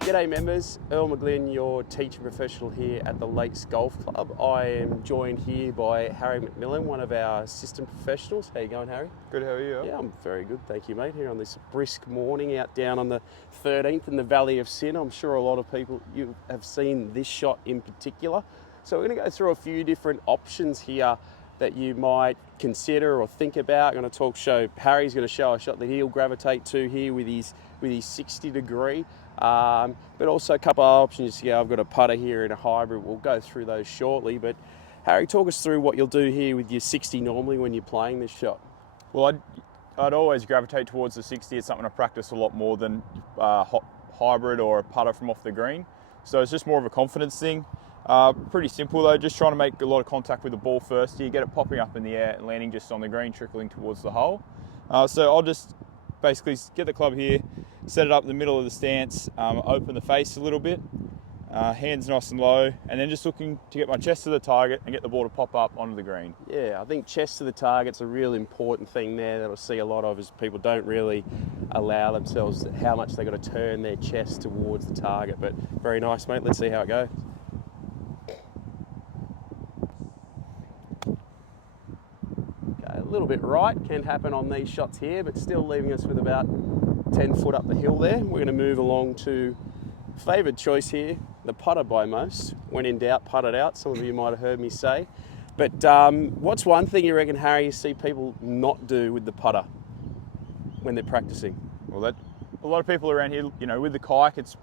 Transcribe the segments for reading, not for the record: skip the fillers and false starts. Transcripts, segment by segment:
G'day members, Earl McGlinn, your teaching professional here at the Lakes Golf Club. I am joined here by Harry McMillan, one of our assistant professionals. How you going, Harry? Good, how are you? Yeah, I'm very good, thank you, mate. Here on this brisk morning out down on the 13th in the Valley of Sin. I'm sure a lot of people, you have seen this shot in particular. So we're going to go through a few different options here that you might consider or think about. I'm going to show Harry's going to show a shot that he'll gravitate to here with his 60 degree. But also a couple of options. Yeah, I've got a putter here and a hybrid. We'll go through those shortly. But Harry, talk us through what you'll do here with your 60 normally when you're playing this shot. Well, I'd always gravitate towards the 60. It's something I practice a lot more than hybrid or a putter from off the green. So it's just more of a confidence thing. Pretty simple though, just trying to make a lot of contact with the ball first. You get it popping up in the air and landing just on the green, trickling towards the hole. So I'll just basically get the club here, set it up in the middle of the stance, open the face a little bit, hands nice and low, and then just looking to get my chest to the target and get the ball to pop up onto the green. Yeah, I think chest to the target's a real important thing there that I see a lot of, is people don't really allow themselves how much they've got to turn their chest towards the target. But very nice, mate. Let's see how it goes. Okay, a little bit right can happen on these shots here, but still leaving us with about 10 foot up the hill there. We're going to move along to favoured choice here, the putter by most. When in doubt, putt it out. Some of you might have heard me say. But what's one thing you reckon, Harry, you see people not do with the putter when they're practicing? Well, a lot of people around here, with the kayak, it's,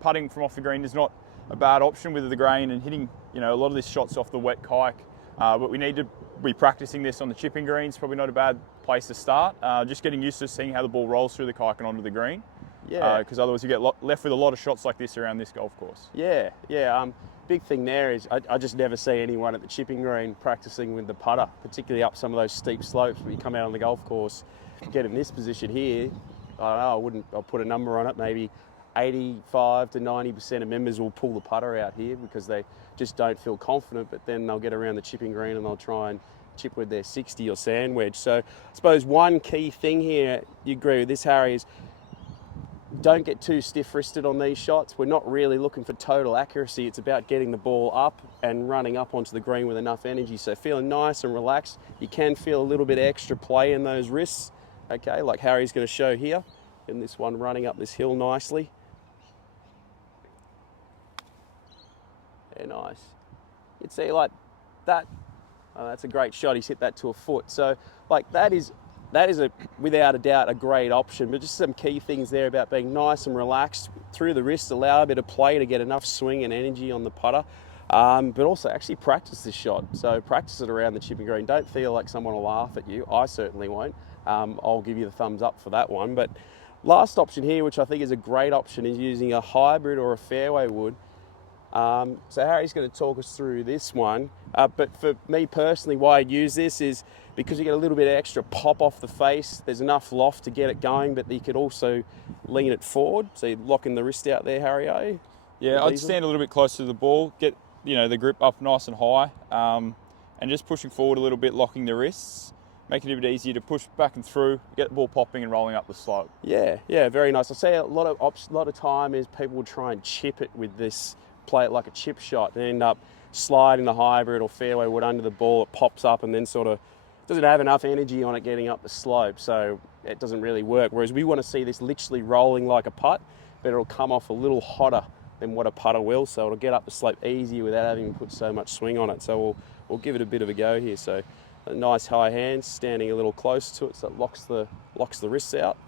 putting from off the green is not a bad option with the grain and hitting, a lot of these shots off the wet kayak. But we need to be practicing this on the chipping greens. Probably not a bad place to start. Just getting used to seeing how the ball rolls through the kayak and onto the green. Yeah. Because otherwise you get left with a lot of shots like this around this golf course. Yeah. Big thing there is I just never see anyone at the chipping green practicing with the putter, particularly up some of those steep slopes when you come out on the golf course. Get in this position here, I don't know, I'll put a number on it, maybe 85 to 90% of members will pull the putter out here because they just don't feel confident, but then they'll get around the chipping green and they'll try and chip with their 60 or sand wedge. So I suppose one key thing here, you agree with this, Harry, is don't get too stiff-wristed on these shots. We're not really looking for total accuracy. It's about getting the ball up and running up onto the green with enough energy. So feeling nice and relaxed. You can feel a little bit of extra play in those wrists, okay, like Harry's going to show here in this one running up this hill nicely. Yeah, nice. You'd see like that. Oh, that's a great shot. He's hit that to a foot. So like that is without a doubt a great option, but just some key things there about being nice and relaxed through the wrist, allow a bit of play to get enough swing and energy on the putter, but also actually practice this shot. So practice it around the chipping green. Don't feel like someone will laugh at you. I certainly won't. I'll give you the thumbs up for that one. But last option here, which I think is a great option, is using a hybrid or a fairway wood. So Harry's going to talk us through this one, but for me personally, why I'd use this is because you get a little bit of extra pop off the face. There's enough loft to get it going, but you could also lean it forward. So you're locking the wrist out there, Harry, are you? Yeah, I'd stand a little bit closer to the ball, get the grip up nice and high, and just pushing forward a little bit, locking the wrists, making it a bit easier to push back and through, get the ball popping and rolling up the slope. Yeah, very nice. I see a lot of time is people will try and chip it with this, play it like a chip shot and end up sliding the hybrid or fairway wood under the ball. It pops up and then sort of doesn't have enough energy on it getting up the slope, so it doesn't really work. Whereas we want to see this literally rolling like a putt, but it'll come off a little hotter than what a putter will, so it'll get up the slope easier without having to put so much swing on it. So we'll give it a bit of a go here. So a nice high hand, standing a little close to it so it locks the wrists out.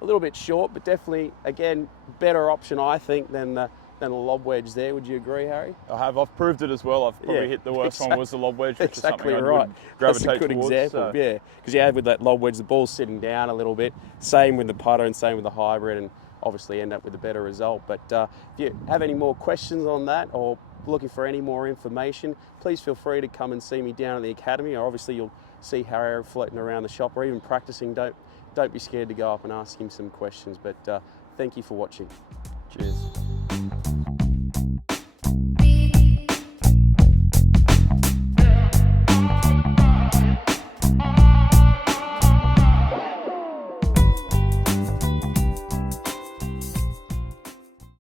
A little bit short, but definitely, again, better option, I think, than a lob wedge there. Would you agree, Harry? I've proved it as well. I've probably hit the worst one was the lob wedge, which exactly is something right. I would gravitate That's a good towards, example, yeah. Because you have with that lob wedge, the ball's sitting down a little bit. Same with the putter and same with the hybrid, and obviously end up with a better result. But if you have any more questions on that or looking for any more information, please feel free to come and see me down at the academy, or obviously you'll see Harry floating around the shop or even practicing. Don't be scared to go up and ask him some questions. But thank you for watching. Cheers.